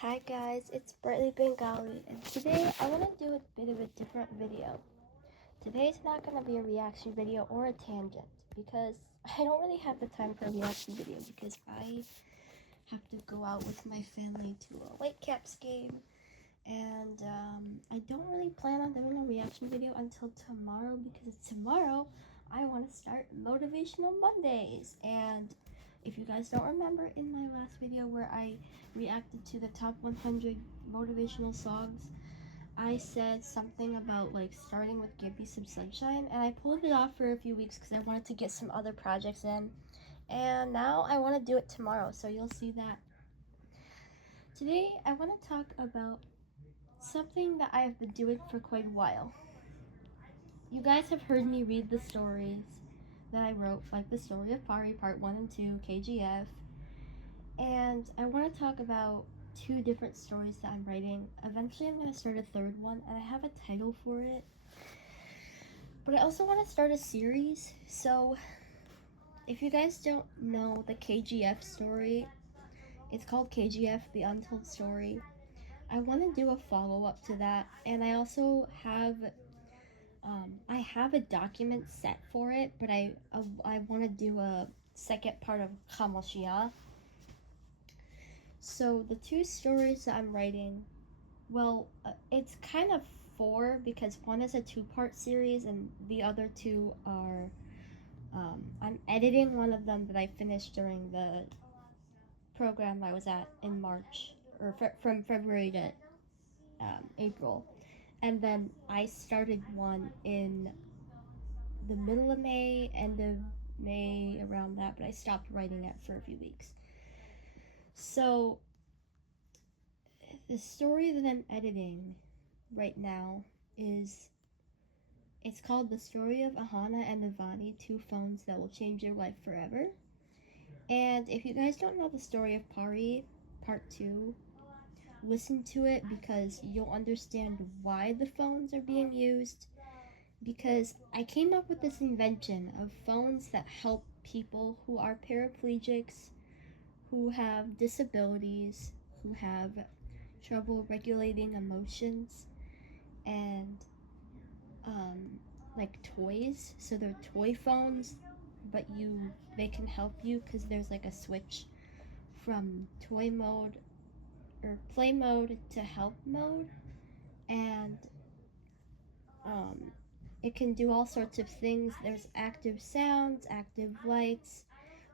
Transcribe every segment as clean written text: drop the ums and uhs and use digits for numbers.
Hi guys, it's Brightly Bengali, and today I want to do a bit of a different video. Today's not going to be a reaction video or a tangent, because I don't really have the time for a reaction video, because I have to go out with my family to a Whitecaps game, and I don't really plan on doing a reaction video until tomorrow, because tomorrow I want to start Motivational Mondays, and if you guys don't remember in my last video where I reacted to the top 100 motivational songs, I said something about like starting with Give Me Some Sunshine, and I pulled it off for a few weeks because I wanted to get some other projects in, and now I want to do it tomorrow, so you'll see that. Today I want to talk about something that I have been doing for quite a while. You guys have heard me read the stories that I wrote, like the story of Pari Part 1 and 2, KGF, and I want to talk about two different stories that I'm writing. Eventually I'm going to start a third one, and I have a title for it. But I also want to start a series, so if you guys don't know the KGF story, it's called KGF, The Untold Story. I want to do a follow-up to that, and I also have a document set for it, but I want to do a second part of Kamoshia. So the two stories that I'm writing, well, it's kind of four because one is a two-part series and the other two are, I'm editing one of them that I finished during the program I was at in March, or from February to April. And then I started one in the middle of May, end of May, around that, but I stopped writing it for a few weeks. So the story that I'm editing right now it's called The Story of Ahana and Navani, Two Phones That Will Change Your Life Forever. And if you guys don't know the story of Pari, part 2, listen to it because you'll understand why the phones are being used. Because I came up with this invention of phones that help people who are paraplegics, who have disabilities, who have trouble regulating emotions, and like toys. So they're toy phones, but they can help you because there's like a switch from toy mode or play mode to help mode, and it can do all sorts of things. There's active sounds, active lights.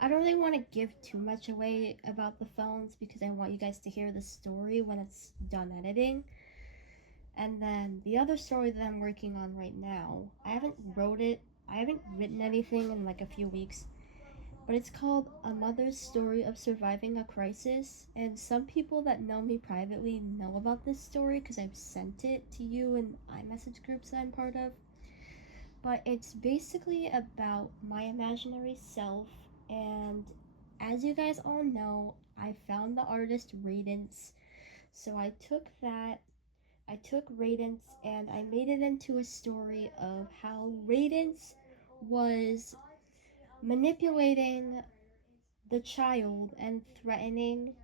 I don't really want to give too much away about the phones because I want you guys to hear the story when it's done editing. And then the other story that I'm working on right now, I haven't written anything in like a few weeks, but it's called A Mother's Story of Surviving a Crisis. And some people that know me privately know about this story because I've sent it to you in iMessage groups that I'm part of. But it's basically about my imaginary self, and as you guys all know, I found the artist Radence. So I took Radence and I made it into a story of how Radence was manipulating the child and threatening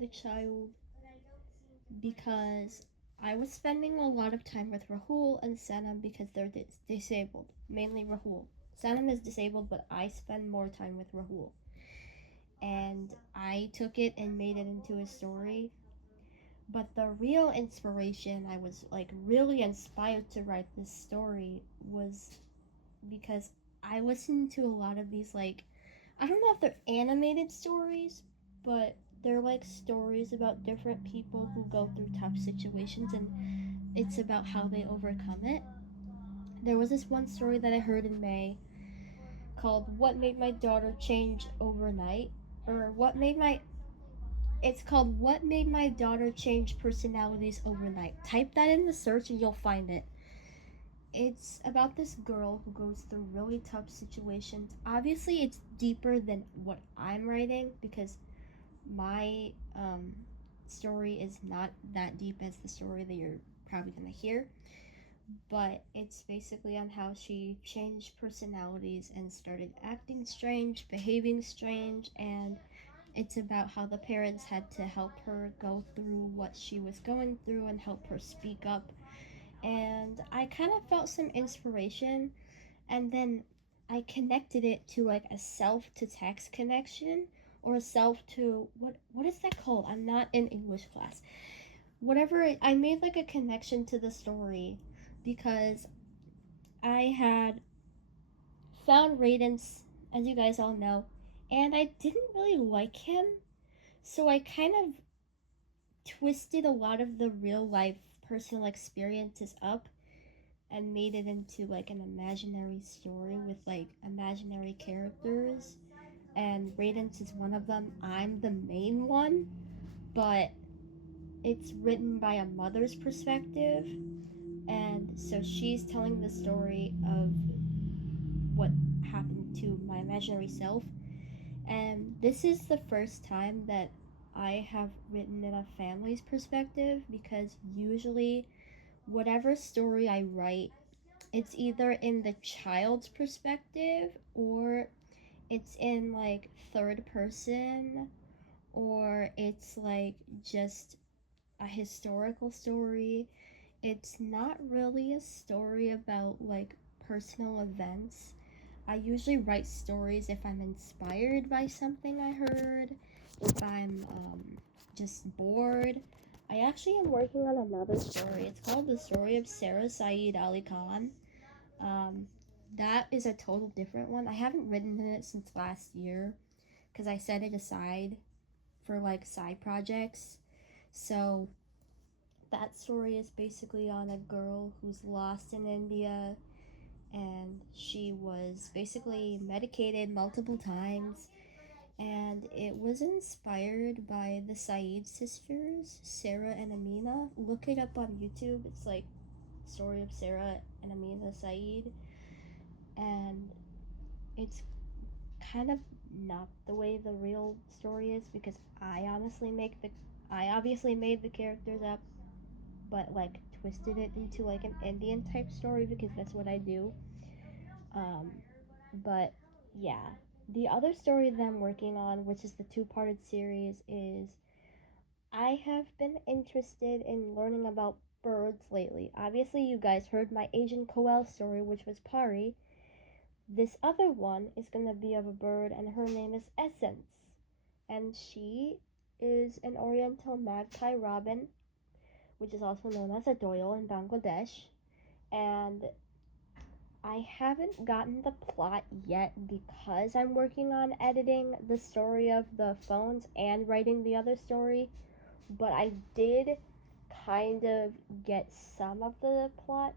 the child because I was spending a lot of time with Rahul and Sanam because they're disabled. Mainly Rahul. Sanam is disabled, but I spend more time with Rahul. And I took it and made it into a story. But the real inspiration, I was like really inspired to write this story, was because I listened to a lot of these, like, I don't know if they're animated stories, but they're like stories about different people who go through tough situations and it's about how they overcome it. There was this one story that I heard in May called What Made My Daughter Change Overnight, or it's called What Made My Daughter Change Personalities Overnight. Type that in the search and you'll find it. It's about this girl who goes through really tough situations. Obviously, it's deeper than what I'm writing because my story is not that deep as the story that you're probably gonna hear. But it's basically on how she changed personalities and started acting strange, behaving strange, and it's about how the parents had to help her go through what she was going through and help her speak up. And I kind of felt some inspiration, and then I connected it to like a self to text connection, or a self to what is that called? I'm not in English class. Whatever, I made like a connection to the story because I had found Radens, as you guys all know, and I didn't really like him, so I kind of twisted a lot of the real life personal experiences up and made it into like an imaginary story with like imaginary characters, and Radens is one of them. I'm the main one, but it's written by a mother's perspective, and so she's telling the story of what happened to my imaginary self. And this is the first time that I have written in a family's perspective, because usually whatever story I write, it's either in the child's perspective, or it's in like third person, or it's like just a historical story. It's not really a story about like personal events. I usually write stories if I'm inspired by something I heard, if I'm just bored. I actually am working on another story. It's called The Story of Sarah Saeed Ali Khan. Um, that is a total different one. I haven't written in it since last year because I set it aside for like side projects. So that story is basically on a girl who's lost in India, and she was basically medicated multiple times, and it was inspired by the Saeed sisters, Sarah and Amina. Look it up on YouTube. It's like Story of Sarah and Amina Saeed, and it's kind of not the way the real story is, because I obviously made the characters up, but like twisted it into like an Indian type story because that's what I do. Um, but yeah, the other story that I'm working on, which is the two-parted series, is I have been interested in learning about birds lately. Obviously, you guys heard my Asian Koel story, which was Pari. This other one is gonna be of a bird, and her name is Essence, and she is an oriental magpie robin, which is also known as a doyal in Bangladesh. And I haven't gotten the plot yet because I'm working on editing the story of the phones and writing the other story, but I did kind of get some of the plot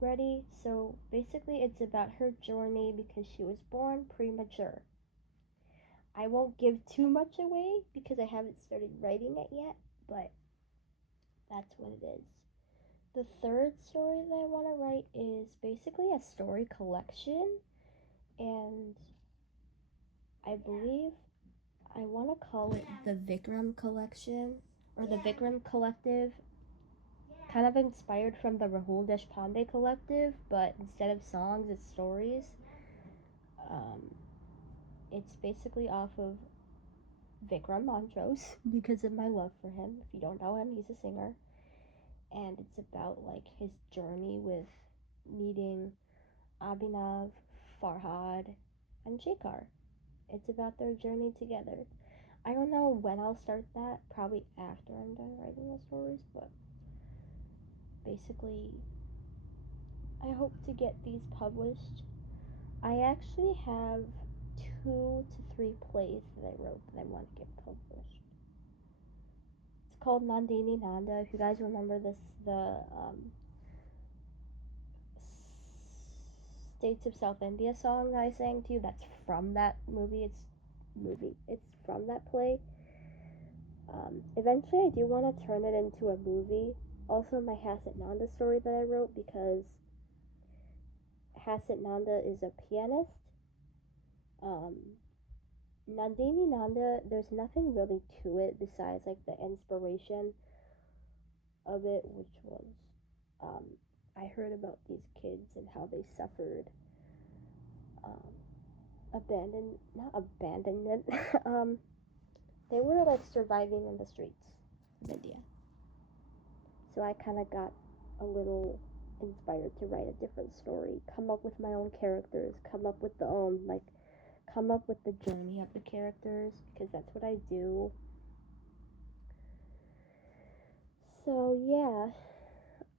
ready. So basically, it's about her journey because she was born premature. I won't give too much away because I haven't started writing it yet, but that's what it is. The third story that I want to write is basically a story collection, and I believe I want to call it the Vikram Collection or the Vikram Collective, kind of inspired from the Rahul Deshpande Collective, but instead of songs, it's stories. Um, it's basically off of Vikram Montrose because of my love for him. If you don't know him, he's a singer, and it's about like his journey with meeting Abhinav, Farhad, and Shekhar. It's about their journey together. I don't know when I'll start that, probably after I'm done writing the stories, but basically, I hope to get these published. I actually have 2 to 3 plays that I wrote that I want to get published. It's called Nandini Nanda. If you guys remember this, the States of South India song that I sang to you, that's from that movie. It's from that play. Eventually, I do want to turn it into a movie. Also, my Hasit Nanda story that I wrote, because Hasit Nanda is a pianist. Um, Nandini Nanda, there's nothing really to it besides like the inspiration of it, which was um, I heard about these kids and how they suffered. Um, not abandonment. They were like surviving in the streets of India. So I kind of got a little inspired to write a different story, come up with my own characters, come up with the journey of the characters, because that's what I do. So yeah,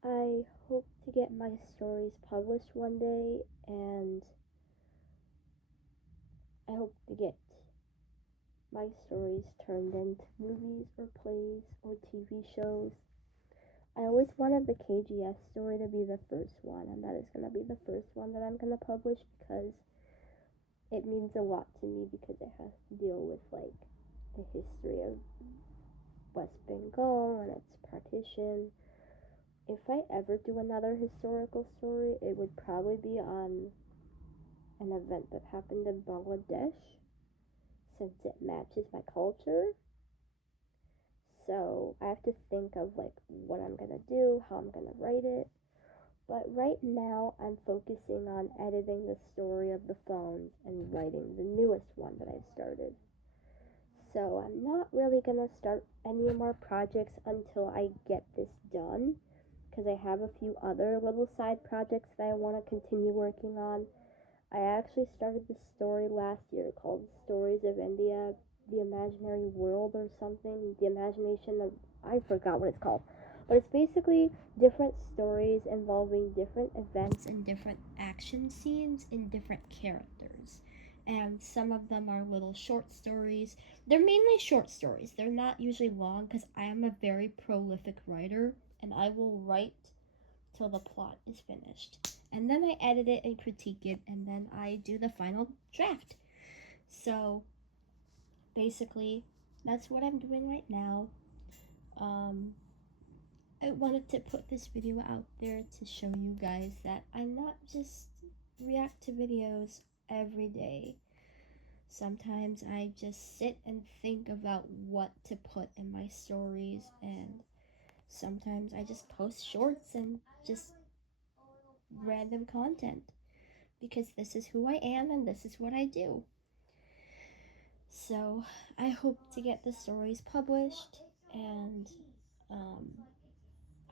I hope to get my stories published one day, and I hope to get my stories turned into movies or plays or TV shows. I always wanted the KGS story to be the first one, and that is going to be the first one that I'm going to publish because it means a lot to me, because it has to deal with like the history of West Bengal and its partition. If I ever do another historical story, it would probably be on an event that happened in Bangladesh, since it matches my culture. So I have to think of like what I'm gonna do, how I'm gonna write it. But right now I'm focusing on editing the story of the phones and writing the newest one that I've started. So I'm not really gonna start any more projects until I get this done, because I have a few other little side projects that I want to continue working on. I actually started this story last year called Stories of India, The Imaginary World or something. The Imagination of, I forgot what it's called. But it's basically different stories involving different events and different action scenes in different characters. And some of them are little short stories. They're mainly short stories. They're not usually long, because I am a very prolific writer and I will write till the plot is finished. And then I edit it and critique it, and then I do the final draft. So basically, that's what I'm doing right now. I wanted to put this video out there to show you guys that I'm not just react to videos every day. Sometimes I just sit and think about what to put in my stories, and sometimes I just post shorts and just random content, because this is who I am and this is what I do. So I hope to get the stories published, and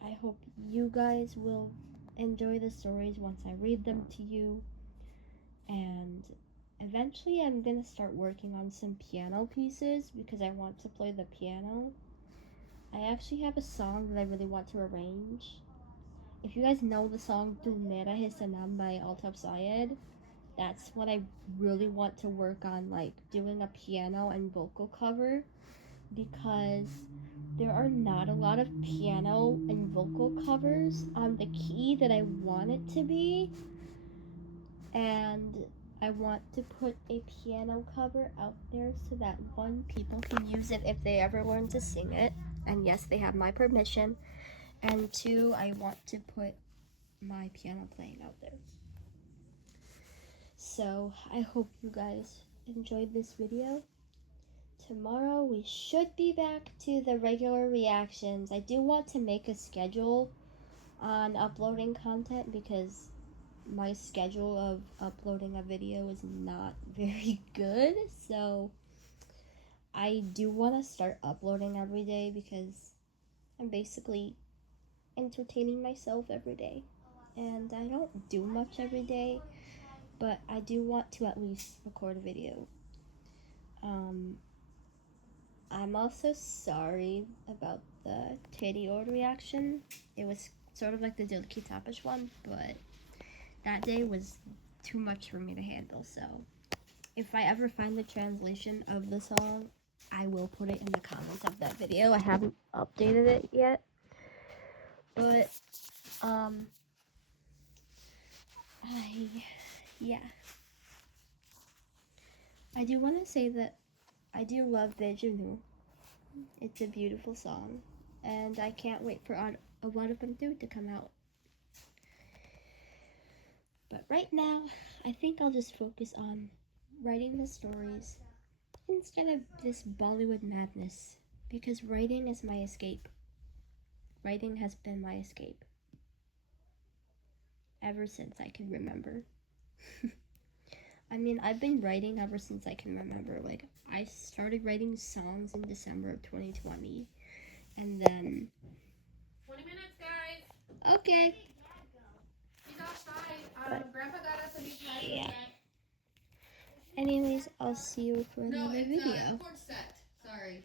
I hope you guys will enjoy the stories once I read them to you. And eventually I'm gonna start working on some piano pieces, because I want to play the piano. I actually have a song that I really want to arrange. If you guys know the song Tu Mera Hai Sanam by Altaf Syed, that's what I really want to work on, like doing a piano and vocal cover, because there are not a lot of piano and vocal covers on the key that I want it to be, and I want to put a piano cover out there so that one, people can use it if they ever learn to sing it, and yes, they have my permission, and two, I want to put my piano playing out there. So I hope you guys enjoyed this video. Tomorrow we should be back to the regular reactions. I do want to make a schedule on uploading content, because my schedule of uploading a video is not very good. So I do want to start uploading every day, because I'm basically entertaining myself every day. And I don't do much every day, but I do want to at least record a video. I'm also sorry about the Teddy Ord reaction. It was sort of like the Dilki Tapish one, but that day was too much for me to handle. So if I ever find the translation of the song, I will put it in the comments of that video. I haven't updated it yet, but yeah. I do want to say that I do love Vejanu. It's a beautiful song, and I can't wait for Avadabantu to come out. But right now, I think I'll just focus on writing the stories instead of this Bollywood madness, because writing is my escape. Writing has been my escape ever since I can remember. I mean, I've been writing ever since I can remember. Like, I started writing songs in December of 2020. And then... 20 minutes, guys. Okay. He's outside. Grandpa got us a new pet. Yeah. Anyways, I'll see you for No, another it's video. a cord set. Sorry.